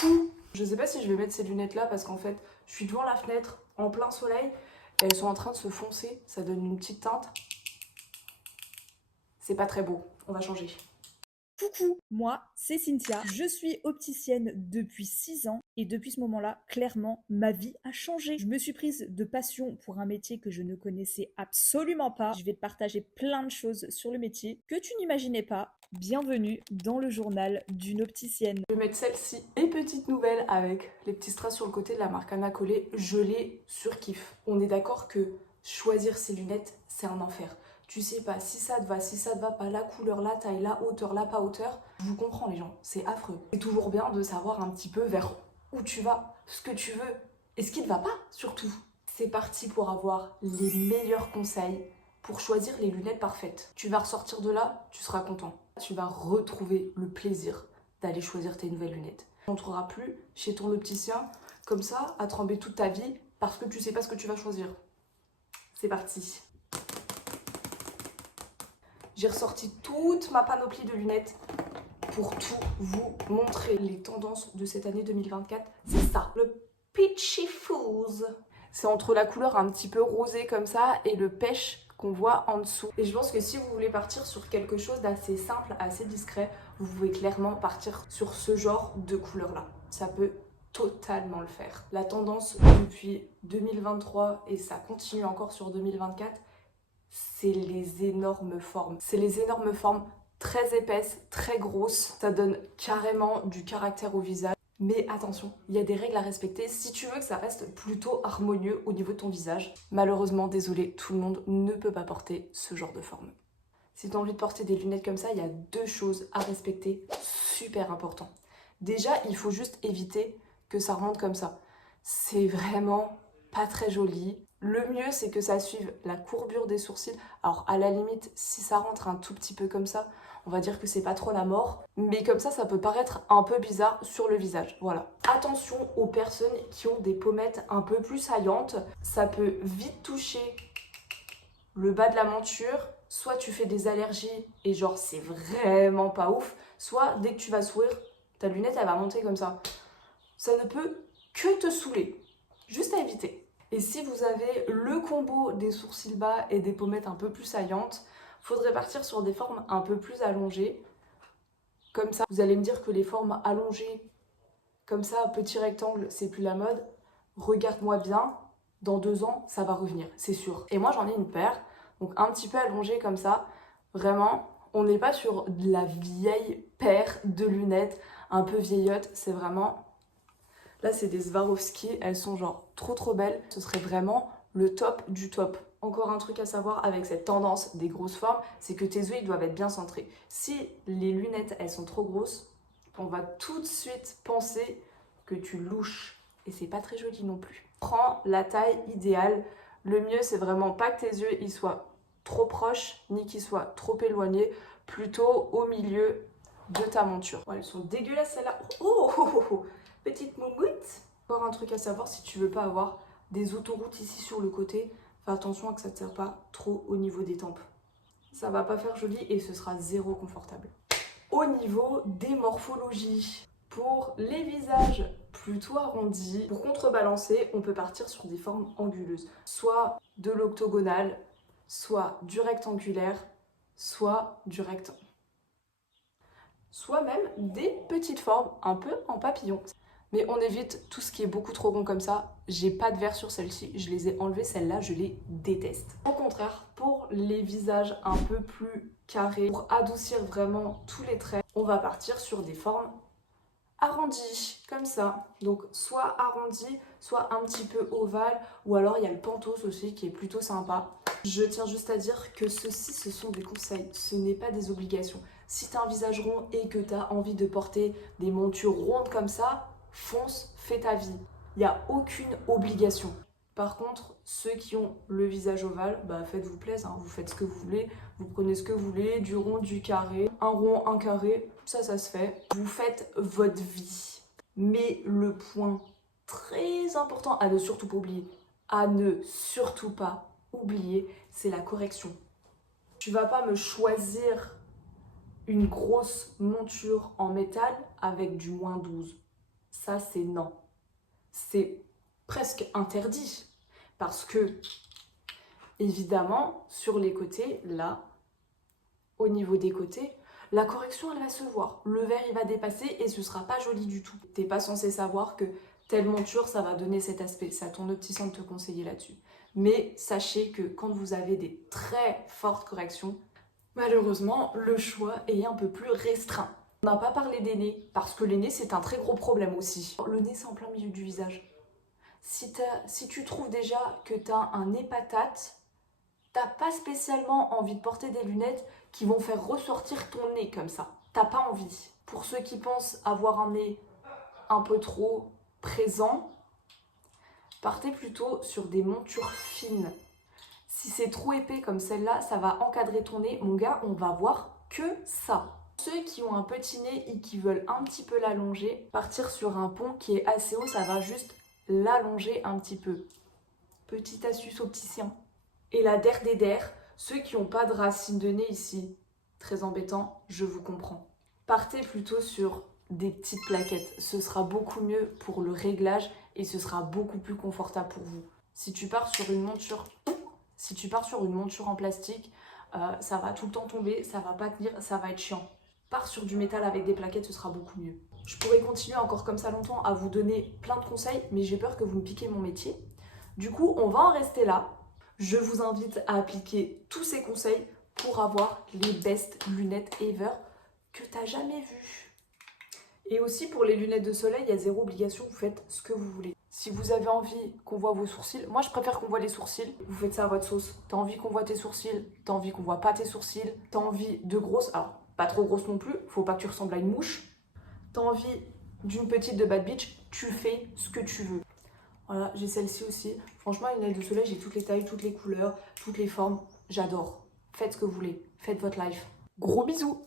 Coucou! Je sais pas si je vais mettre ces lunettes là parce qu'en fait, je suis devant la fenêtre en plein soleil et elles sont en train de se foncer. Ça donne une petite teinte. C'est pas très beau. On va changer. Coucou, moi c'est Cynthia, je suis opticienne depuis 6 ans et depuis ce moment-là, clairement, ma vie a changé. Je me suis prise de passion pour un métier que je ne connaissais absolument pas. Je vais te partager plein de choses sur le métier que tu n'imaginais pas. Bienvenue dans le journal d'une opticienne. Je vais mettre celle-ci et petite nouvelle avec les petits strass sur le côté de la marque Anna Collet. Je les surkiffe. On est d'accord que choisir ces lunettes, c'est un enfer. Tu sais pas si ça te va, si ça te va pas, la couleur, la taille, la hauteur, la pas hauteur. Je vous comprends les gens, c'est affreux. C'est toujours bien de savoir un petit peu vers où tu vas, ce que tu veux et ce qui ne va pas surtout. C'est parti pour avoir les meilleurs conseils pour choisir les lunettes parfaites. Tu vas ressortir de là, tu seras content. Tu vas retrouver le plaisir d'aller choisir tes nouvelles lunettes. Tu n'entreras plus chez ton opticien comme ça à trembler toute ta vie parce que tu sais pas ce que tu vas choisir. C'est parti. J'ai ressorti toute ma panoplie de lunettes pour tout vous montrer. Les tendances de cette année 2024, c'est ça. Le Peachy Fools. C'est entre la couleur un petit peu rosée comme ça et le pêche qu'on voit en dessous. Et je pense que si vous voulez partir sur quelque chose d'assez simple, assez discret, vous pouvez clairement partir sur ce genre de couleur-là. Ça peut totalement le faire. La tendance depuis 2023, et ça continue encore sur 2024, c'est les énormes formes. C'est les énormes formes très épaisses, très grosses. Ça donne carrément du caractère au visage. Mais attention, il y a des règles à respecter si tu veux que ça reste plutôt harmonieux au niveau de ton visage. Malheureusement, désolé, tout le monde ne peut pas porter ce genre de forme. Si tu as envie de porter des lunettes comme ça, il y a deux choses à respecter super important. Déjà, il faut juste éviter que ça remonte comme ça. C'est vraiment pas très joli. Le mieux, c'est que ça suive la courbure des sourcils. Alors, à la limite, si ça rentre un tout petit peu comme ça, on va dire que c'est pas trop la mort. Mais comme ça peut paraître un peu bizarre sur le visage. Voilà. Attention aux personnes qui ont des pommettes un peu plus saillantes. Ça peut vite toucher le bas de la monture. Soit tu fais des allergies et genre c'est vraiment pas ouf. Soit dès que tu vas sourire, ta lunette elle va monter comme ça. Ça ne peut que te saouler. Juste à éviter. Et si vous avez le combo des sourcils bas et des pommettes un peu plus saillantes, faudrait partir sur des formes un peu plus allongées. Comme ça, vous allez me dire que les formes allongées, comme ça, petit rectangle, c'est plus la mode. Regarde-moi bien, dans 2 ans, ça va revenir, c'est sûr. Et moi, j'en ai une paire, donc un petit peu allongée comme ça. Vraiment, on n'est pas sur de la vieille paire de lunettes, un peu vieillotte, c'est vraiment... Là, c'est des Swarovski, elles sont genre trop belles. Ce serait vraiment le top du top. Encore un truc à savoir avec cette tendance des grosses formes, c'est que tes yeux ils doivent être bien centrés. Si les lunettes elles sont trop grosses, on va tout de suite penser que tu louches. Et c'est pas très joli non plus. Prends la taille idéale. Le mieux c'est vraiment pas que tes yeux ils soient trop proches, ni qu'ils soient trop éloignés, plutôt au milieu de ta monture. Oh, elles sont dégueulasses celles-là. Oh. Petite moumoute. Encore un truc à savoir, si tu veux pas avoir des autoroutes ici sur le côté, fais attention à que ça ne tire pas trop au niveau des tempes. Ça va pas faire joli et ce sera zéro confortable. Au niveau des morphologies, pour les visages plutôt arrondis, pour contrebalancer, on peut partir sur des formes anguleuses. Soit de l'octogonal, soit du rectangulaire, soit du rectangle. Soit même des petites formes un peu en papillon. Mais on évite tout ce qui est beaucoup trop rond comme ça. J'ai pas de verre sur celle-ci, je les ai enlevées, celles-là, je les déteste. Au contraire, pour les visages un peu plus carrés, pour adoucir vraiment tous les traits, on va partir sur des formes arrondies, comme ça. Donc soit arrondi, soit un petit peu ovale, ou alors il y a le pentos aussi qui est plutôt sympa. Je tiens juste à dire que ceci, ce sont des conseils, ce n'est pas des obligations. Si tu as un visage rond et que tu as envie de porter des montures rondes comme ça, fonce, fais ta vie. Il n'y a aucune obligation. Par contre, ceux qui ont le visage ovale, bah faites-vous plaisir, hein. Vous faites ce que vous voulez, vous prenez ce que vous voulez, du rond, du carré, un rond, un carré, ça se fait. Vous faites votre vie. Mais le point très important à ne surtout pas oublier, c'est la correction. Tu vas pas me choisir une grosse monture en métal avec du -12. Ça, c'est non. C'est presque interdit. Parce que, évidemment, sur les côtés, là, au niveau des côtés, la correction, elle va se voir. Le verre, il va dépasser et ce sera pas joli du tout. T'es pas censé savoir que telle monture, ça va donner cet aspect. C'est à ton opticien de te conseiller là-dessus. Mais sachez que quand vous avez des très fortes corrections, malheureusement, le choix est un peu plus restreint. On n'a pas parlé des nez, parce que les nez, c'est un très gros problème aussi. Le nez, c'est en plein milieu du visage. Si tu trouves déjà que tu as un nez patate, t'as pas spécialement envie de porter des lunettes qui vont faire ressortir ton nez comme ça. T'as pas envie. Pour ceux qui pensent avoir un nez un peu trop présent, partez plutôt sur des montures fines. Si c'est trop épais comme celle-là, ça va encadrer ton nez. Mon gars, on va voir que ça. Ceux qui ont un petit nez et qui veulent un petit peu l'allonger, partir sur un pont qui est assez haut, ça va juste l'allonger un petit peu. Petite astuce opticien. Et la der des der, ceux qui n'ont pas de racine de nez ici, très embêtant, je vous comprends. Partez plutôt sur des petites plaquettes, ce sera beaucoup mieux pour le réglage et ce sera beaucoup plus confortable pour vous. Si tu pars sur une monture en plastique, ça va tout le temps tomber, ça va pas tenir, ça va être chiant. Pars sur du métal avec des plaquettes, ce sera beaucoup mieux. Je pourrais continuer encore comme ça longtemps à vous donner plein de conseils, mais j'ai peur que vous me piquiez mon métier. Du coup, on va en rester là. Je vous invite à appliquer tous ces conseils pour avoir les best lunettes ever que tu n'as jamais vues. Et aussi pour les lunettes de soleil, il y a zéro obligation, vous faites ce que vous voulez. Si vous avez envie qu'on voit vos sourcils, moi je préfère qu'on voit les sourcils, vous faites ça à votre sauce. T'as envie qu'on voit tes sourcils, t'as envie qu'on voit pas tes sourcils, t'as envie de grosses, alors pas trop grosses non plus, faut pas que tu ressembles à une mouche. T'as envie d'une petite de Bad Bitch, tu fais ce que tu veux. Voilà, j'ai celle-ci aussi. Franchement, une lunette de soleil, j'ai toutes les tailles, toutes les couleurs, toutes les formes. J'adore. Faites ce que vous voulez. Faites votre life. Gros bisous!